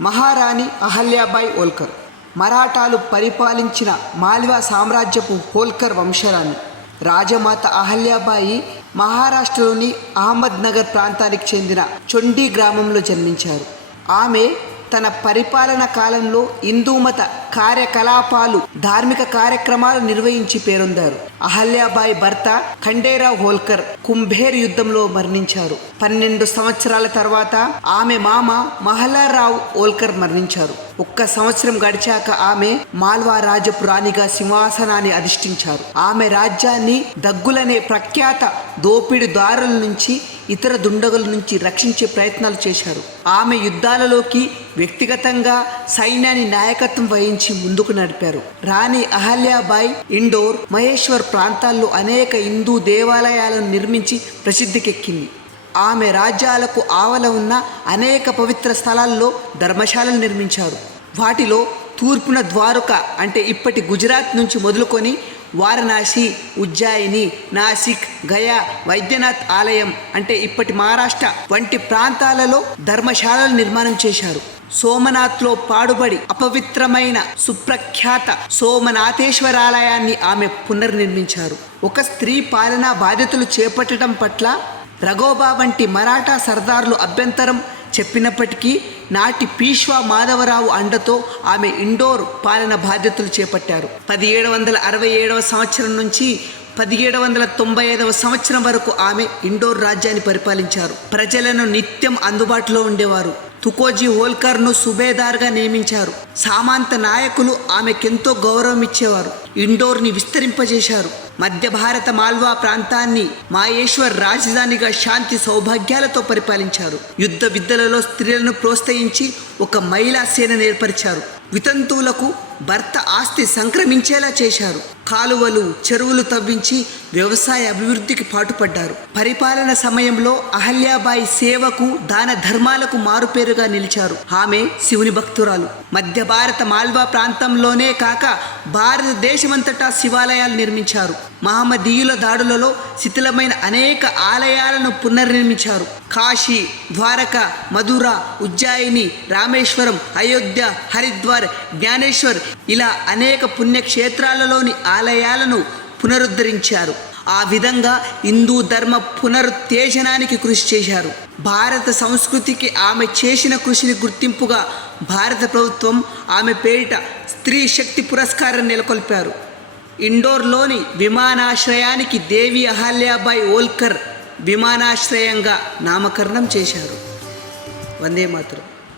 మహారాణి అహల్యాబాయి హోల్కర్ మరాఠాలు పరిపాలించిన మాల్వా సామ్రాజ్యపు హోల్కర్ వంశరాణి. రాజమాత అహల్యాబాయి మహారాష్ట్రలోని అహ్మద్నగర్ ప్రాంతానికి చెందిన చొండి గ్రామంలో జన్మించారు. ఆమె తన పరిపాలన కాలంలో హిందూమత కార్యకలాపాలు, ధార్మిక కార్యక్రమాలు నిర్వహించి పేరొందారు. అహల్యాబాయి భర్త ఖండేరావు హోల్కర్ కుంభేర్ యుద్ధంలో మరణించారు. 12 సంవత్సరాల తర్వాత ఆమె మామ మహలారావు హోల్కర్ మరణించారు. 1 సంవత్సరం గడిచాక ఆమె మాల్వా రాజపు రాణిగా సింహాసనాన్ని అధిష్ఠించారు. ఆమె రాజ్యాన్ని దగ్గులనే ప్రఖ్యాత దోపిడీదారుల నుంచి, ఇతర దుండగుల నుంచి రక్షించే ప్రయత్నాలు చేశారు. ఆమె యుద్ధాలలోకి వ్యక్తిగతంగా సైన్యాన్ని నాయకత్వం వహించి ముందుకు నడిపారు. రాణి అహల్యాబాయి ఇండోర్, మహేశ్వర్ ప్రాంతాల్లో అనేక హిందూ దేవాలయాలను నిర్మించి ప్రసిద్ధికెక్కింది. ఆమె రాజ్యాలకు ఆవల ఉన్న అనేక పవిత్ర స్థలాల్లో ధర్మశాలలు నిర్మించారు. వాటిలో తూర్పున ద్వారక అంటే ఇప్పటి గుజరాత్ నుంచి మొదలుకొని వారణాసి, ఉజ్జయిని, నాసిక్, గయా, వైద్యనాథ్ ఆలయం అంటే ఇప్పటి మహారాష్ట్ర వంటి ప్రాంతాలలో ధర్మశాలలు నిర్మాణం చేశారు. సోమనాథ్లో పాడుబడి అపవిత్రమైన సుప్రఖ్యాత సోమనాథేశ్వరాలయాన్ని ఆమె పునర్నిర్మించారు. ఒక స్త్రీ పాలనా బాధ్యతలు చేపట్టడం పట్ల రఘోబా వంటి మరాఠా సర్దార్లు అభ్యంతరం చెప్పినప్పటికీ నాటి పీష్వా మాధవరావు అండతో ఆమె ఇండోర్ పాలన బాధ్యతలు చేపట్టారు. 1767 సంవత్సరం నుంచి 1795 సంవత్సరం వరకు ఆమె ఇండోర్ రాజ్యాన్ని పరిపాలించారు. ప్రజలను నిత్యం అందుబాటులో ఉండేవారు. తుకోజీ హోల్కర్ను సుబేదార్గా నియమించారు. సామంత నాయకులు ఆమెకెంతో గౌరవం ఇచ్చేవారు. ఇండోర్ని విస్తరింపజేశారు. మధ్య భారత మాల్వా ప్రాంతాన్ని మాయేశ్వర్ రాజధానిగా శాంతి సౌభాగ్యాలతో పరిపాలించారు. యుద్ధ విద్యలలో స్త్రీలను ప్రోత్సహించి ఒక మహిళా సేనను ఏర్పరిచారు. వితంతువులకు భర్త ఆస్తి సంక్రమించేలా చేశారు. కాలువలు, చెరువులు తవ్వించి వ్యవసాయ అభివృద్ధికి పాటుపడ్డారు. పరిపాలన సమయంలో అహల్యాబాయి సేవకు, దాన ధర్మాలకు మారుపేరుగా నిలిచారు. ఆమె శివుని భక్తురాలు. మధ్య భారత మాల్వా ప్రాంతంలోనే కాక భారతదేశమంతటా శివాలయాలు నిర్మించారు. మహమ్మదీయుల దాడులలో శిథిలమైన అనేక ఆలయాలను పునర్నిర్మించారు. కాశీ, ద్వారక, మధుర, ఉజ్జయిని, రామేశ్వరం, అయోధ్య, హరిద్వార్, జ్ఞానేశ్వర్ ఇలా అనేక పుణ్యక్షేత్రాలలోని ఆలయాలను పునరుద్ధరించారు. ఆ విధంగా హిందూ ధర్మ పునరుత్తేజనానికి కృషి చేశారు. భారత సంస్కృతికి ఆమె చేసిన కృషిని గుర్తింపుగా భారత ప్రభుత్వం ఆమె పేరిట స్త్రీ శక్తి పురస్కారం నెలకొల్పారు. ఇండోర్లోని విమానాశ్రయానికి దేవి అహల్యాబాయి హోల్కర్ విమానాశ్రయంగా నామకరణం చేశారు. వందే మాతరం.